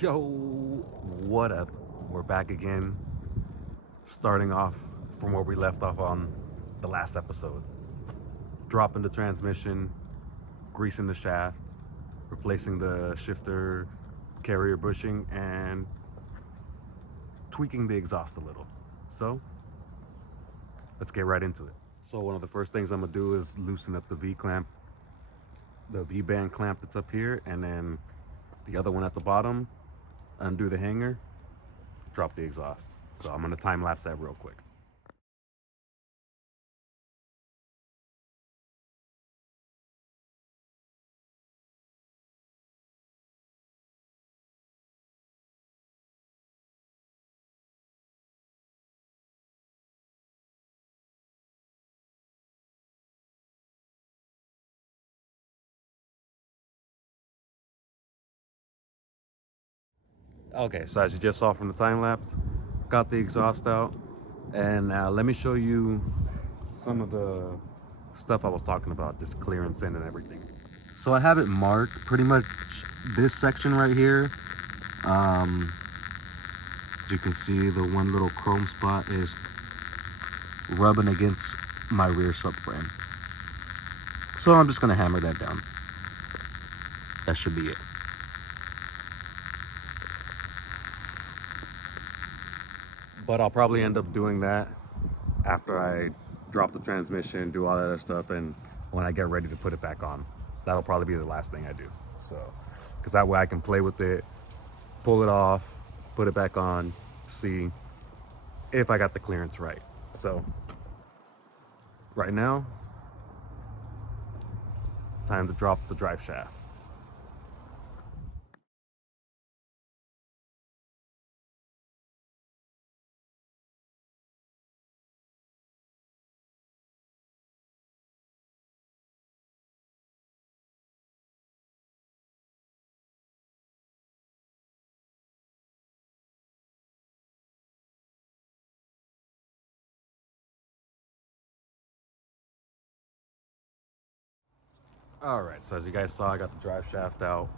Yo, what up? We're back again, starting off from where we left off on the last episode. Dropping the transmission, greasing the shaft, replacing the shifter carrier bushing, and tweaking the exhaust a little. So, let's get right into it. So one of the first things I'm gonna do is loosen up the V-clamp, the V-band clamp that's up here, and then the other one at the bottom, undo the hanger, drop the exhaust. So I'm gonna time lapse that real quick. Okay, so as you just saw from the time lapse, got the exhaust out, and now let me show you some of the stuff I was talking about, just clearance in and everything. So I have it marked pretty much this section right here. As you can see, the one little chrome spot is rubbing against my rear subframe. So I'm just gonna hammer that down. That should be it. But I'll probably end up doing that after I drop the transmission, do all that other stuff, and when I get ready to put it back on. That'll probably be the last thing I do. So, because that way I can play with it, pull it off, put it back on, see if I got the clearance right. So, right now, time to drop the drive shaft. All right, so as you guys saw, I got the drive shaft out,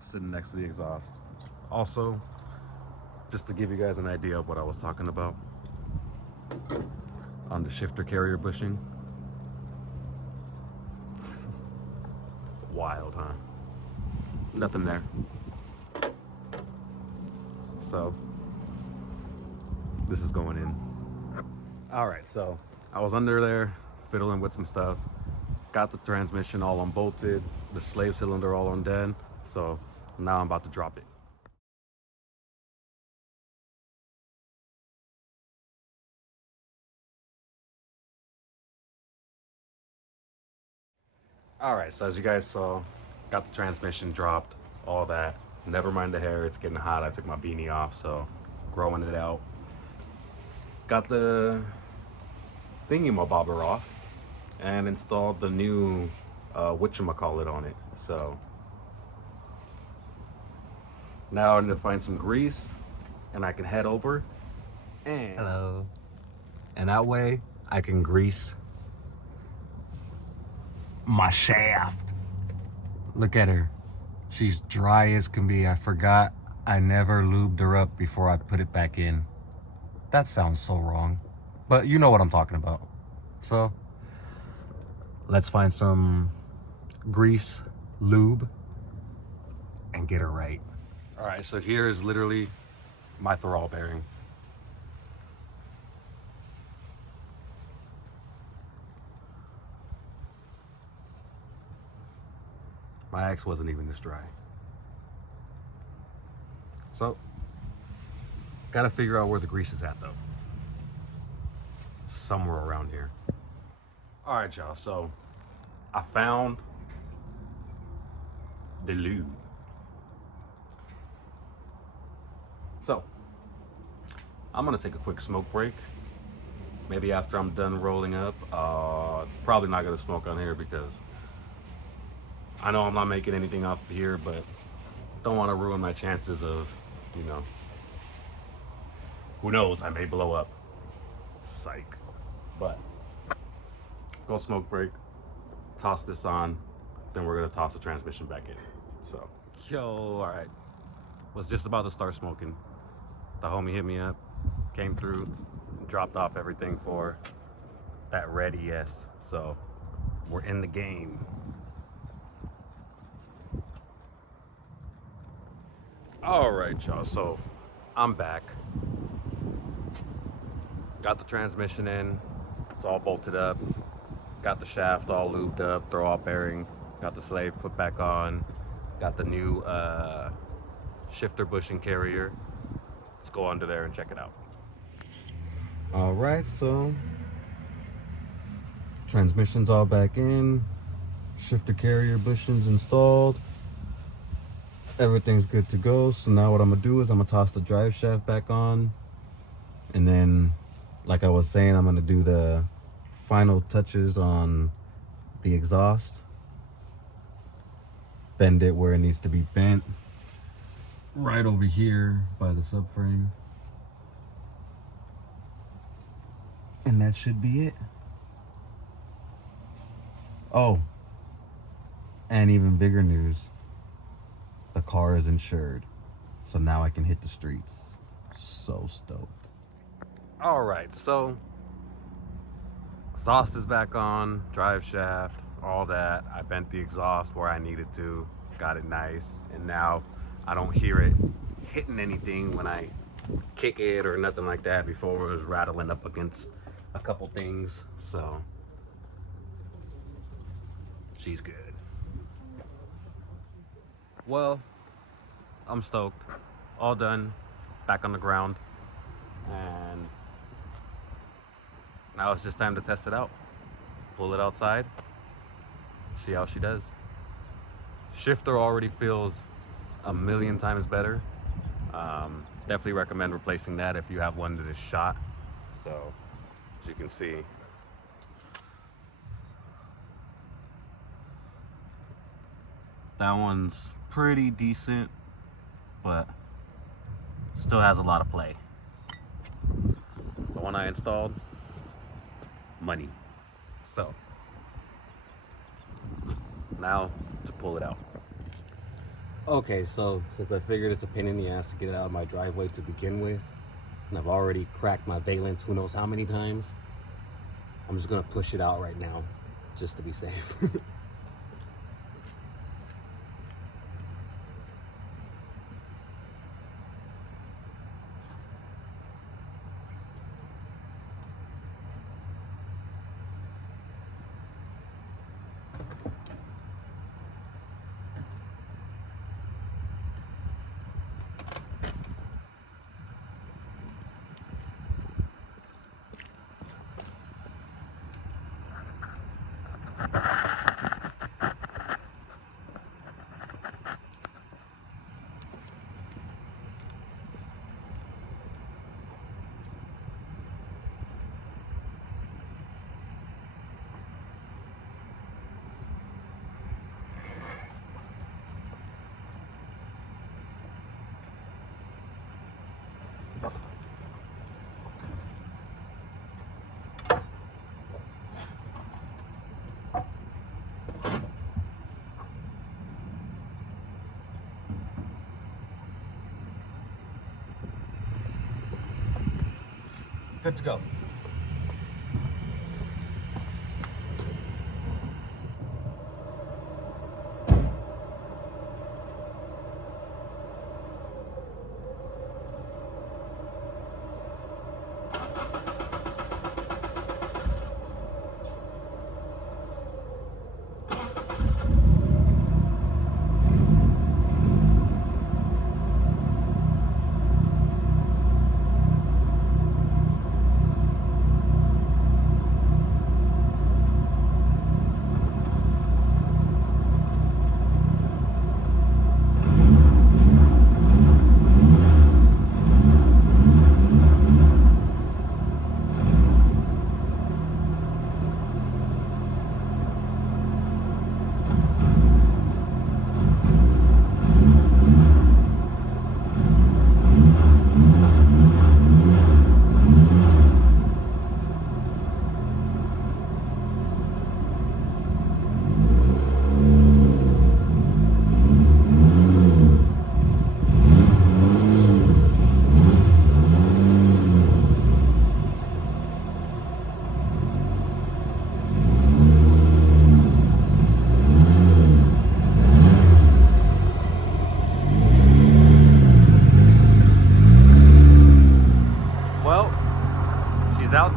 sitting next to the exhaust. Also, just to give you guys an idea of what I was talking about on the shifter carrier bushing. Wild, huh? Nothing there. So, this is going in. All right, so I was under there fiddling with some stuff, got the transmission all unbolted, the slave cylinder all undone, so now I'm about to drop it. All right, so as you guys saw, got the transmission dropped, all that. Never mind the hair, it's getting hot. I took my beanie off, so growing it out. Got the thingy-mabobber off and installed the new whatchamacallit on it. So now I need to find some grease and I can head over and hello. And that way I can grease my shaft. Look at her. She's dry as can be. I forgot I never lubed her up before I put it back in. That sounds so wrong, but you know what I'm talking about. So let's find some grease, lube, and get her right. All right, so here is literally my throttle bearing. My ex wasn't even this dry. So, gotta figure out where the grease is at though. It's somewhere around here. All right, y'all, so I found the lube. So, I'm gonna take a quick smoke break. Maybe after I'm done rolling up, probably not gonna smoke on here because I know I'm not making anything up here, but don't want to ruin my chances of, you know, who knows, I may blow up. Psych. But go smoke break, toss this on, then we're gonna toss the transmission back in. So Yo, all right. Was just about to start smoking. The homie hit me up, came through, dropped off everything for that red ES. So we're in the game. All right, y'all. So I'm back. Got the transmission in. It's all bolted up. Got the shaft all lubed up, throw all bearing. Got the slave put back on. Got the new shifter bushing carrier. Let's go under there and check it out. All right, so transmission's all back in. Shifter carrier bushings installed. Everything's good to go. So now what I'm gonna do is I'm gonna toss the drive shaft back on, and then, like I was saying, I'm gonna do the final touches on the exhaust. Bend it where it needs to be bent, right over here by the subframe, and that should be it. Oh, and even bigger news, the car is insured, so now I can hit the streets. So stoked. All right, so exhaust is back on, drive shaft, all that. I bent the exhaust where I needed to, got it nice, and now I don't hear it hitting anything when I kick it or nothing like that. Before it was rattling up against a couple things, so she's good. Well, I'm stoked. All done, back on the ground, and now it's just time to test it out. Pull it outside, see how she does. Shifter already feels a million times better. Definitely recommend replacing that if you have one that is shot. So, as you can see, that one's pretty decent, but still has a lot of play. The one I installed, money. So now to pull it out. Okay, so since I figured it's a pain in the ass to get it out of my driveway to begin with, and I've already cracked my valence who knows how many times, I'm just gonna push it out right now just to be safe. Good to go.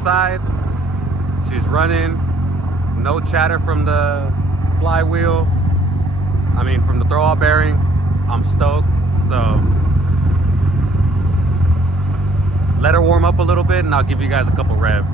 inside. She's running. No chatter from the flywheel. From the throw-off bearing. I'm stoked. So let her warm up a little bit and I'll give you guys a couple revs.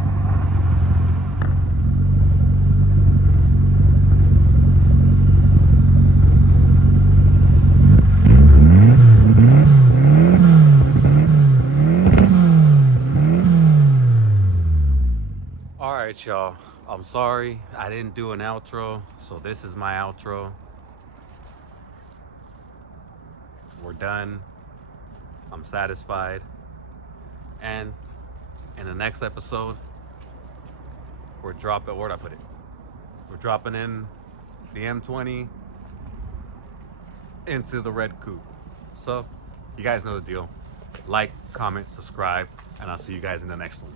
All right, y'all. I'm sorry I didn't do an outro, so this is my outro. We're done. I'm satisfied. And in the next episode, where'd I put it? We're dropping in the M20 into the red coupe. So, you guys know the deal. Like, comment, subscribe, and I'll see you guys in the next one.